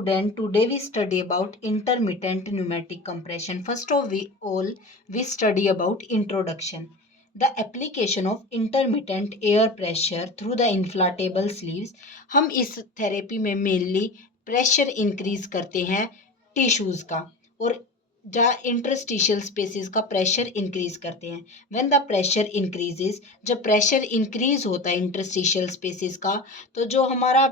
student. Today we study about intermittent pneumatic compression. First of all, we study about introduction. The application of intermittent air pressure through the inflatable sleeves. हम इस therapy में mainly pressure increase करते हैं tissues का और जहाँ interstitial spaces का pressure increase करते हैं. व्हेन द प्रेशर इंक्रीजेस, जब प्रेशर इंक्रीज होता है इंटरस्टिशियल स्पेसिस का, तो जो हमारा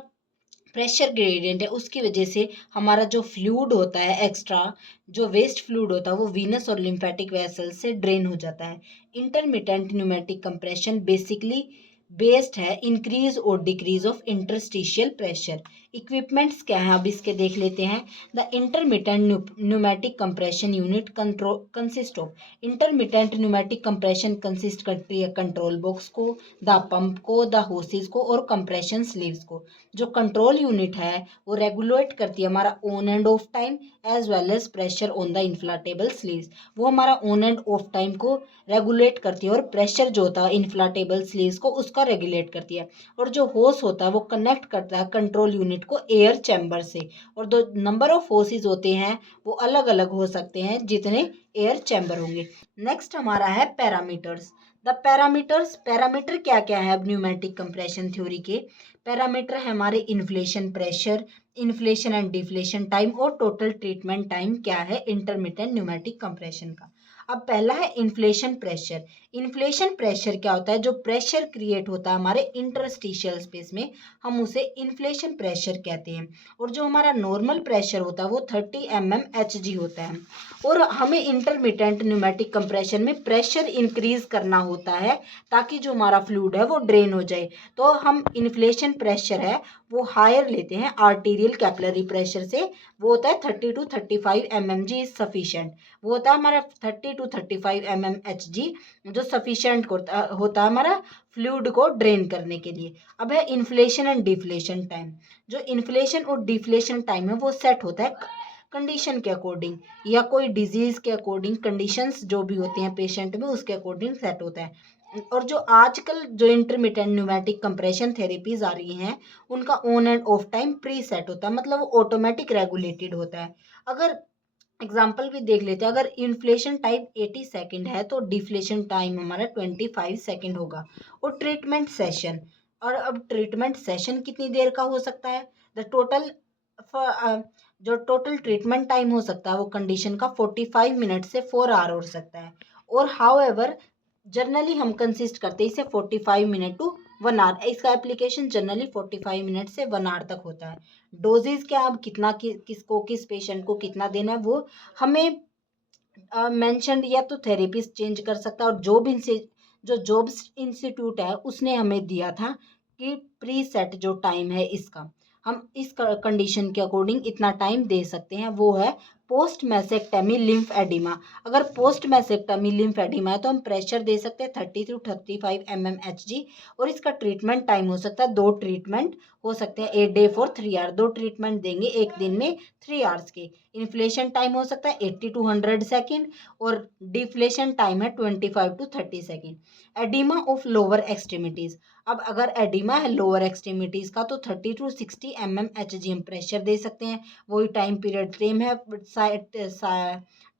प्रेशर ग्रेडियंट है उसकी वजह से हमारा जो फ्लूइड होता है, एक्स्ट्रा जो वेस्ट फ्लूइड होता है, वो वीनस और लिम्फेटिक वेसल से ड्रेन हो जाता है. Intermittent pneumatic compression basically based है इंक्रीज और decrease of interstitial pressure. Equipments क्या है अब इसके देख लेते हैं. The intermittent pneumatic compression unit consist of. Intermittent pneumatic compression consist करती है कंट्रोल बॉक्स को, द पंप को, द होसेस को और कंप्रेशन स्लीव्स को. जो कंट्रोल यूनिट है वो रेगुलेट करती है हमारा on and off time as well as pressure on the inflatable sleeves. वो हमारा ऑन एंड ऑफ टाइम को रेगुलेट करती है और प्रेशर जो होता है इन्फ्लाटेबल स्लीव्स को उसका रेगुलेट करती है. और जो होस होता है वो कनेक्ट करता है कंट्रोल यूनिट को एयर चैम्बर से. और दो नंबर ऑफ होसेस होते हैं वो अलग अलग हो सकते हैं जितने एयर चैम्बर होंगे. नेक्स्ट हमारा है पैरामीटर्स. द पैरामीटर क्या क्या है अब न्यूमेटिक कंप्रेशन थ्योरी के. पैरामीटर है हमारे inflation pressure, inflation and deflation time और टोटल ट्रीटमेंट टाइम क्या है इंटरमिटेंट न्यूमेटिक कंप्रेशन का. अब पहला है इन्फ्लेशन प्रेशर. इन्फ्लेशन प्रेशर क्या होता है, जो प्रेशर क्रिएट होता है हमारे इंटरस्टिशियल स्पेस में, हम उसे इन्फ्लेशन प्रेशर कहते हैं. और जो हमारा नॉर्मल प्रेशर होता है वो 30 mmHg होता है. और हमें इंटरमिटेंट न्यूमेटिक कंप्रेशन में प्रेशर इंक्रीज करना होता है ताकि जो हमारा फ्लूइड है वो ड्रेन हो जाए. तो हम इन्फ्लेशन प्रेशर है वो हायर लेते हैं आर्टीरियल कैपिलरी प्रेशर से. वो होता है 30 to 35 mmg इज सफिशिएंट. वो होता है हमारा 30 to 35 mmHg जो सफिशिएंट होता है हमारा फ्लूइड को ड्रेन करने के लिए. अब है इन्फ्लेशन एंड डिफ्लेशन टाइम. जो इन्फ्लेशन और डिफ्लेशन टाइम है वो सेट होता है कंडीशन के अकॉर्डिंग या कोई डिजीज के अकॉर्डिंग. कंडीशंस जो भी होती हैं पेशेंट में उसके अकॉर्डिंग सेट होता है. और जो आजकल जो इंटरमिटेंट न्यूमेटिक कंप्रेशन थेरेपीज आ रही हैं उनका on and off time pre set होता है, मतलब वो ऑटोमेटिक रेगुलेटेड होता है. अगर एग्जाम्पल भी देख लेते हैं, अगर इन्फ्लेशन टाइम 80 सेकेंड है तो डिफ्लेशन टाइम हमारा 25 सेकेंड होगा. और ट्रीटमेंट सेशन, और अब ट्रीटमेंट सेशन कितनी देर का हो सकता है. द टोटल जो टोटल ट्रीटमेंट टाइम हो सकता है वो कंडीशन का 45 मिनट से 4 आवर हो सकता है. और हाउ एवर जनरली हम कंसिस्ट करते हैं इसे 45 मिनट टू 1 आवर. इसका एप्लीकेशन जनरली 45 मिनट से 1 आवर तक होता है. डोजेज क्या, अब कितना किसको किस पेशेंट को कितना देना है वो हमें मेंशन या तो थेरेपिस्ट चेंज कर सकता है. और जो जॉब्स इंस्टीट्यूट है उसने हमें दिया था कि प्री सेट जो टाइम है इसका हम इस कंडीशन के अकॉर्डिंग इतना टाइम दे सकते हैं. वो है पोस्ट मैसेक्टमी लिम्फ एडिमा. अगर पोस्ट मैसेक्टमी लिम्फ एडिमा है तो हम प्रेशर दे सकते हैं 30 to 35 mmHg. और इसका ट्रीटमेंट टाइम हो सकता है 2 ट्रीटमेंट हो सकते हैं, 8 डे फॉर 3 आवर. 2 ट्रीटमेंट देंगे एक दिन में 3 आवर्स के. इन्फ्लेशन टाइम हो सकता है 80 to 100 सेकेंड और डिफ्लेशन टाइम है 25 to 30 second. Oedema of lower extremities. अब अगर एडिमा है लोअर एक्सट्रीमिटीज का तो 30 to 60 mmHg हम प्रेशर दे सकते हैं. वही टाइम पीरियड सेम है,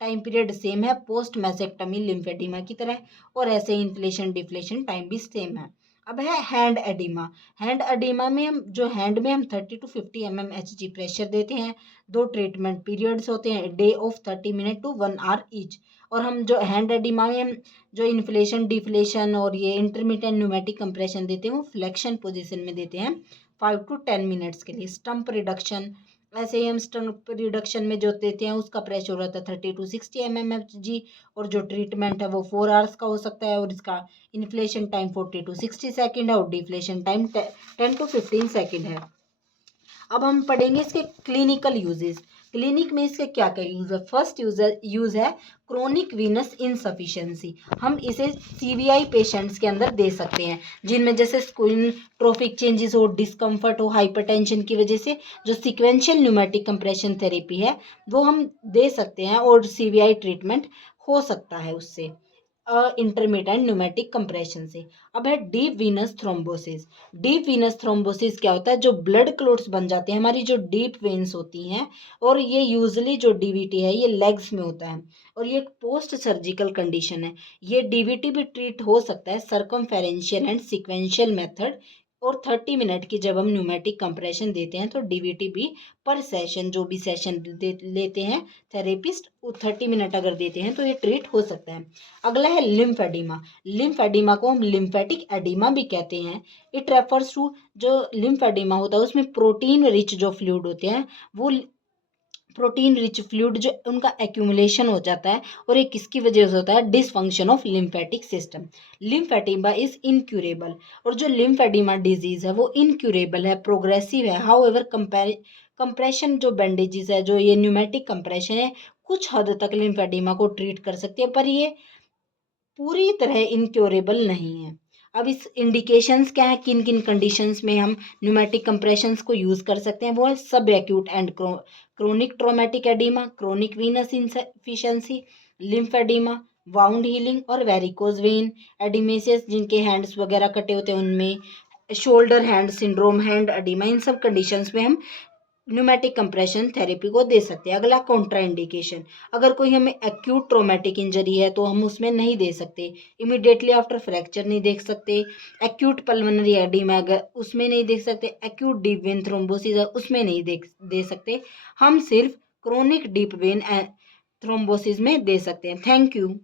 टाइम पीरियड सेम है पोस्ट मैसेक्टमी लिम्फेडिमा की तरह. और ऐसे इन्फ्लेशन डिफ्लेशन टाइम भी सेम है. अब है हैंड एडिमा. हैंड एडिमा में हम जो हैंड में हम 30 to 50 mmHg प्रेशर देते हैं. 2 ट्रीटमेंट पीरियड्स होते हैं, day of 30 minute to 1 hour each. और हम जो हैंड एडिमा में हम जो इन्फ्लेशन डिफ्लेशन और ये इंटरमिटेंट न्यूमेटिक कंप्रेशन देते हैं वो फ्लेक्शन पोजीशन में देते हैं 5 to 10 मिनट्स के लिए. स्टम्प रिडक्शन, ऐसे ही हम स्टम्प रिडक्शन में जो देते हैं उसका प्रेशर रहता है 30 to 60 mmHg. और जो ट्रीटमेंट है वो 4 आवर्स का हो सकता है और इसका इन्फ्लेशन टाइम 40 to 60 सेकेंड है और डिफ्लेशन टाइम 10 to 15 सेकेंड है. अब हम पढ़ेंगे इसके क्लिनिकल यूजेस. क्लिनिक में इसके क्या क्या यूज है. फर्स्ट यूज है क्रोनिक वीनस इनसफिशिएंसी. हम इसे सीवीआई पेशेंट्स के अंदर दे सकते हैं जिनमें जैसे स्किन ट्रोफिक चेंजेस हो, डिस्कम्फर्ट हो, हाइपरटेंशन की वजह से. जो सीक्वेंशियल न्यूमेटिक कंप्रेशन थेरेपी है वो हम दे सकते हैं और सीवीआई ट्रीटमेंट हो सकता है उससे. इंटरमिटेंट न्यूमेटिक कंप्रेशन से। अब है deep Venus thrombosis. Deep Venus thrombosis क्या होता है? जो ब्लड क्लोट्स बन जाते हैं हमारी जो डीप वेन्स होती हैं, और ये यूजली जो डीवीटी है ये लेग्स में होता है, और ये एक पोस्ट सर्जिकल कंडीशन है। ये डीवीटी भी ट्रीट हो सकता है सर्कमफेरेंशियल एंड सीक्वेंशियल मेथड, और 30 मिनट की जब हम न्यूमेटिक कंप्रेशन देते हैं तो डीवीटी भी पर सेशन, जो भी सेशन लेते हैं थेरेपिस्ट, 30 मिनट अगर देते हैं तो ये ट्रीट हो सकता है। अगला है लिम्फेडिमा। लिम्फेडिमा को हम लिम्फेटिक एडिमा भी कहते हैं। इट रेफर्स टू, जो लिम्फेडिमा होता है उसमें प्रोटीन रिच जो फ्लूइड होते हैं, वो प्रोटीन रिच फ्लूइड जो उनका एक्यूमुलेशन हो जाता है, और ये किसकी वजह से होता है? Dysfunction of lymphatic system. Lymphoedema is incurable, और जो लिम्फेडिमा डिजीज है वो इनक्यूरेबल है, प्रोग्रेसिव है। हाउ एवर कंप्रेशन जो बैंडेजेस है, जो ये न्यूमेटिक कंप्रेशन है, कुछ हद तक लिम्फेडिमा को ट्रीट कर सकती है, पर ये पूरी तरह इनक्योरेबल नहीं है। अब इस इंडिकेशंस क्या है, किन किन कंडीशंस में हम न्यूमेटिक कंप्रेशंस को यूज़ कर सकते हैं? वो है सब acute and chronic traumatic edema, chronic venous insufficiency, lymphedema, wound healing, और वेरिकोज वेन एडिमेसिस, जिनके हैंड्स वगैरह कटे होते हैं उनमें, shoulder hand syndrome, hand edema, इन सब कंडीशंस में हम न्यूमेटिक कंप्रेशन थेरेपी को दे सकते हैं। अगला कॉन्ट्रा इंडिकेशन, अगर कोई हमें एक्यूट ट्रोमेटिक इंजरी है तो हम उसमें नहीं दे सकते। इमिडिएटली आफ्टर फ्रैक्चर नहीं देख सकते। एक्यूट पल्मोनरी एडिमा अगर उसमें नहीं देख सकते। एक्यूट डीप वेन थ्रोम्बोसिस है उसमें नहीं दे सकते। हम सिर्फ क्रोनिक डीप वेन थ्रोम्बोसिस में दे सकते हैं। Thank you.